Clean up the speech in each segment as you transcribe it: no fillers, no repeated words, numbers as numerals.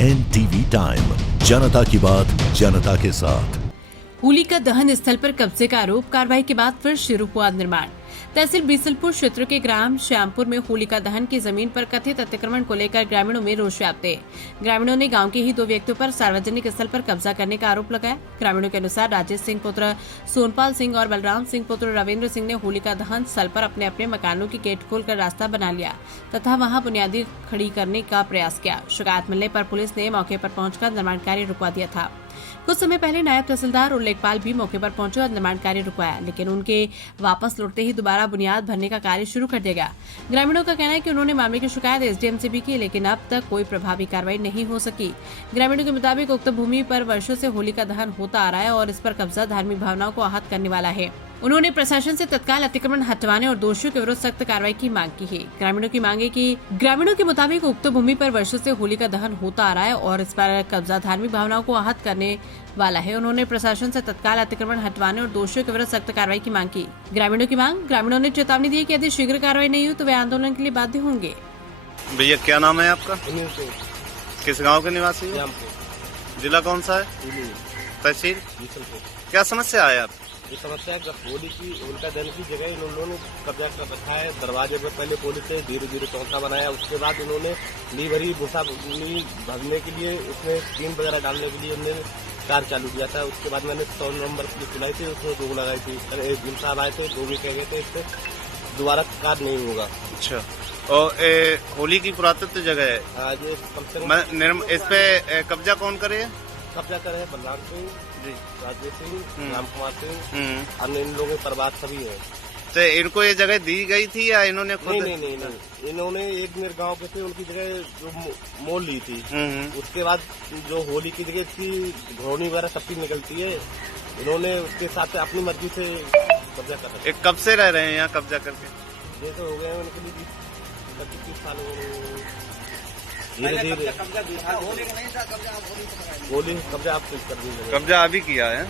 NTV time, जनता की बात जनता के साथ। होलिका दहन स्थल पर कब्जे का आरोप, कार्रवाई के बाद फिर शुरू हुआ निर्माण। तहसील बीसलपुर क्षेत्र के ग्राम श्यामपुर में होलिका दहन की जमीन पर कथित अतिक्रमण को लेकर ग्रामीणों में रोष व्याप्त है। ग्रामीणों ने गांव के ही 2 व्यक्तियों पर सार्वजनिक स्थल पर कब्जा करने का आरोप लगाया। ग्रामीणों के अनुसार राजेश सिंह पुत्र सोनपाल सिंह और बलराम सिंह पुत्र रविन्द्र सिंह ने होलिका दहन स्थल पर अपने अपने मकानों की गेट खोलकर रास्ता बना लिया तथा वहां बुनियादी खड़ी करने का प्रयास किया। शिकायत मिलने पर पुलिस ने मौके पर पहुंचकर निर्माण कार्य रुकवा दिया था। कुछ समय पहले नायब तहसीलदार और लेखपाल भी मौके पर पहुंचे और निर्माण कार्य रुकवाया, लेकिन उनके वापस लौटते ही दोबारा बुनियाद भरने का कार्य शुरू कर दिया गया। ग्रामीणों का कहना है कि उन्होंने मामले की शिकायत एसडीएम से भी की, लेकिन अब तक कोई प्रभावी कार्रवाई नहीं हो सकी। ग्रामीणों के मुताबिक उक्त भूमि पर वर्षों से होलिका दहन होता आ रहा है और इस पर कब्जा धार्मिक भावनाओं को आहत करने वाला है। उन्होंने प्रशासन से तत्काल अतिक्रमण हटवाने और दोषियों के विरुद्ध सख्त कार्रवाई की मांग की है। ग्रामीणों के मुताबिक उक्त भूमि पर वर्षों से होलिका दहन होता आ रहा है और इस पर कब्जा धार्मिक भावनाओं को आहत करने वाला है। उन्होंने प्रशासन से तत्काल अतिक्रमण हटवाने और दोषियों के विरुद्ध सख्त कार्रवाई की मांग की। ग्रामीणों ने चेतावनी दी कि यदि शीघ्र कार्रवाई नहीं हुई तो वे आंदोलन के लिए बाध्य होंगे। भैया क्या नाम है आपका? किस गाँव के निवासी? जिला कौन सा है? तहसील? क्या समस्या है आप? ये समस्या है होलिका दहन की जगह इन लोगों ने कब्जा कर रखा है। दरवाजे पर पहले पुलिस से धीरे धीरे चौथा बनाया, उसके बाद उन्होंने नी भरी भूसा भरने के लिए उसमें टीम वगैरह डालने के लिए हमने कार्य चालू किया था। उसके बाद मैंने 100 नंबर की चुनाई थी, उसमें रोक लगाई थी। जिन साहब आए थे, 2 भी कह गए थे इससे दोबारा कार्य नहीं होगा। अच्छा, और होली की पुरातत्व जगह है। हाँ, ये कम से कम इस पे कब्जा कौन करे? कब्जा करे बलराम सिंह जी, राजेश सिंह, राम कुमार सिंह, अन्य इन लोगों के परिवार सभी है। तो इनको ये जगह दी गई थी या इन्होंने खुद? नहीं, इन्होंने एक मेरे गांव के थे, उनकी जगह जो मोल ली थी। उसके बाद जो होली की जगह की घोड़ी वगैरह सब चीज निकलती है, इन्होंने उसके साथ अपनी मर्जी से कब्जा कर रखा। कब से रह रहे हैं यहाँ कब्जा करके? जैसे हो गए उनके लिए 25 साल हो गए। धीरे धीरे होली कब्जा आप कर दीजिए। कब्जा अभी किया है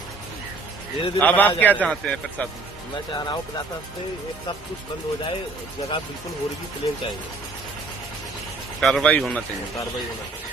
धीरे धीरे। अब आप क्या चाहते हैं प्रशासन? मैं चाह रहा हूँ प्रशासन से ये सब कुछ बंद हो जाए, जगह बिल्कुल होली की प्लेन चाहिए, कार्रवाई होना चाहिए। कार्रवाई होना चाहिए।